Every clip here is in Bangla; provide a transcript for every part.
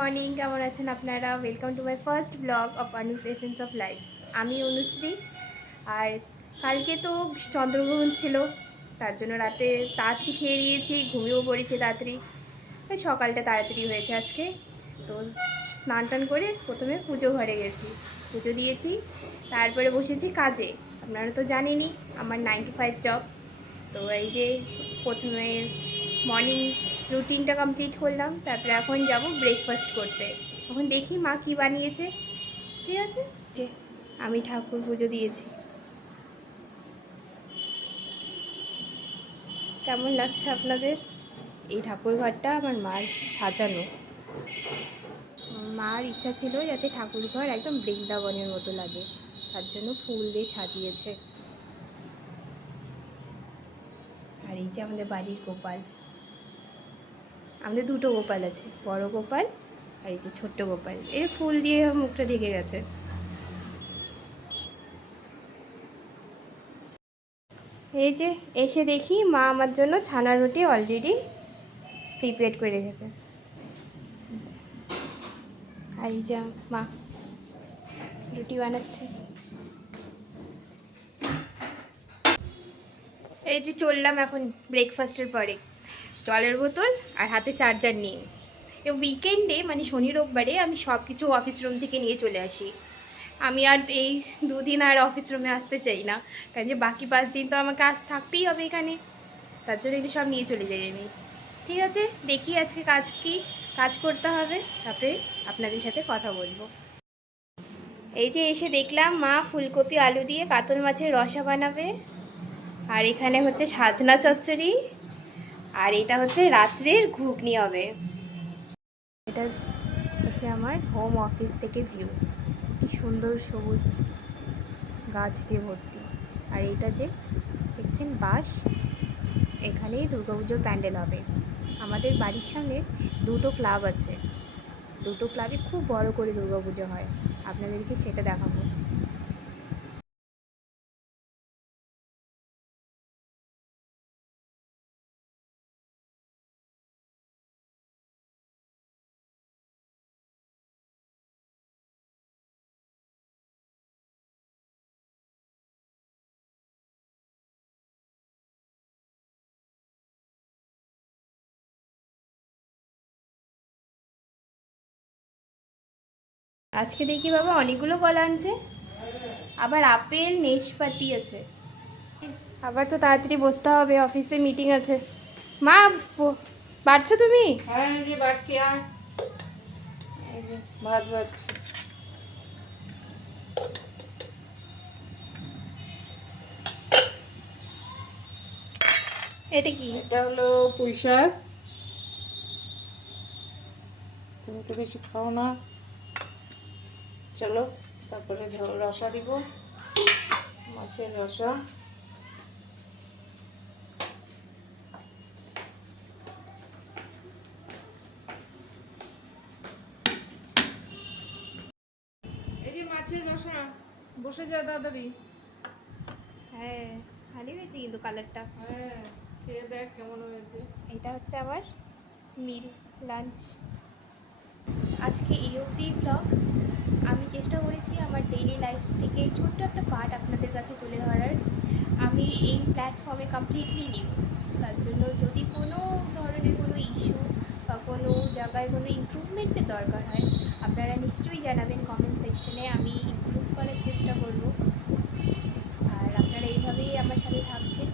মর্নিং, কেমন আছেন আপনারা? Welcome to my first blog of অনুস এসেন্স অফ লাইফ। আমি অনুশ্রী। আর কালকে তো চন্দ্রগ্রহণ ছিল, তার জন্য রাতে তাড়াতাড়ি খেয়ে নিয়েছি, ঘুমিয়েও পড়েছি তাড়াতাড়ি। সকালটা তাড়াতাড়ি হয়েছে আজকে। তো স্নান টান করে প্রথমে পুজো ঘরে গেছি, পুজো দিয়েছি, তারপরে বসেছি কাজে। আপনারা তো জানেনই আমার 9 to 5 জব। তো এই যে প্রথমে মর্নিং রুটিনটা কমপ্লিট করলাম, তারপরে এখন যাব ব্রেকফাস্ট করতে। এখন দেখি মা কি বানিয়েছে। ঠিক আছে, যে আমি ঠাকুর পুজো দিয়েছি। কেমন লাগছে আপনাদের? এই ঠাকুর ঘরটা আমার মার সাজানো। মার ইচ্ছা ছিল যাতে ঠাকুর ঘর একদম বৃন্দাবনের মতো লাগে, তার জন্য ফুল দিয়ে সাজিয়েছে। আর এই যে আমাদের বাড়ির গোপাল, আমাদের দুটো গোপাল আছে, বড় গোপাল আর এই যে ছোট্ট গোপাল। এই ফুল দিয়ে মুখটা ঢেকে গেছে। এই যে এসে দেখি মা আমার জন্য ছানা রুটি অলরেডি প্রিপেয়ার করে রেখেছে। আর এই যে মা রুটি বানাচ্ছে। এই যে চললাম এখন ব্রেকফাস্টের পরে, জলের বোতল আর হাতে চার্জার নিয়ে। এই উইকেন্ডে মানে শনি রোববারে আমি সব কিছু অফিস রুম থেকে নিয়ে চলে আসি। আমি আর এই দুদিন আর অফিস রুমে আসতে চাই না, কারণ যে বাকি 5 দিন তো আমার কাজ থাকতেই হবে এখানে। তার জন্য এগুলো সব নিয়ে চলে যাই আমি। ঠিক আছে, দেখি আজকে কাজ করতে হবে, তারপরে আপনাদের সাথে কথা বলবো। এই যে এসে দেখলাম মা ফুলকপি আলু দিয়ে কাতল মাছের রসা বানাবে, আর এখানে হচ্ছে সাজনা চচ্চড়ি, আর এটা হচ্ছে রাত্রের ঘুগনি হবে। এটা হচ্ছে আমার হোম অফিস থেকে ভিউ। কি সুন্দর সবুজ গাছ দিয়ে ভর্তি। আর এটা যে দেখছেন বাঁশ, এখানেই দুর্গাপুজোর প্যান্ডেল হবে। আমাদের বাড়ির সামনে দুটো ক্লাব আছে, দুটো ক্লাবে খুব বড় করে দুর্গাপুজো হয়, আপনাদেরকে সেটা দেখাবো। আজকে দেখি বাবা অনেকগুলো কলা আনছে, আবার আপেল নেশপাতি আছে। আবার তো তাড়াতাড়ি বসতে হবে, অফিসে মিটিং আছে। মা বাড়ছো তুমি? হ্যাঁ এই যে বাড়ছি, আর এই যে ভাত বাড়ছি। এটা কি? এটা হলো পুঁই শাক। তুমি তো বেশি খাও না, চলো তারপরে রসা দিব, মাছের রসা। এই যে মাছের রসা, বসে যা তাড়াতাড়ি। হ্যাঁ, ভালোই হয়েছে কিন্তু কালারটা। হ্যাঁ, খেয়ে দেখ কেমন হয়েছে। এটা হচ্ছে আমার মিল লাঞ্চ। আজকে এই অবধি ব্লগ। আমি চেষ্টা করেছি আমার ডেইলি লাইফ থেকে ছোট্ট একটা পার্ট আপনাদের কাছে তুলে ধরার। আমি এই প্ল্যাটফর্মে কমপ্লিটলি নিউ, তার জন্য যদি কোনো ধরনের কোনো ইস্যু বা কোনো জায়গায় কোনো ইমপ্রুভমেন্টের দরকার হয়, আপনারা নিশ্চয়ই জানাবেন কমেন্ট সেকশনে, আমি ইমপ্রুভ করার চেষ্টা করব। আর আপনারা এইভাবেই আমার সাথে থাকবেন,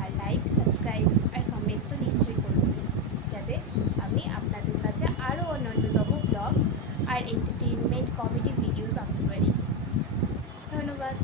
আর লাইক সাবস্ক্রাইব আর কমেন্ট তো নিশ্চয়ই করবেন, যাতে আমি আপনাদের কাছে আরও অনন্যতম ব্লগ আর এন্টারটেনমেন্ট কমেডি ভিডিওস আনতে পারি। ধন্যবাদ।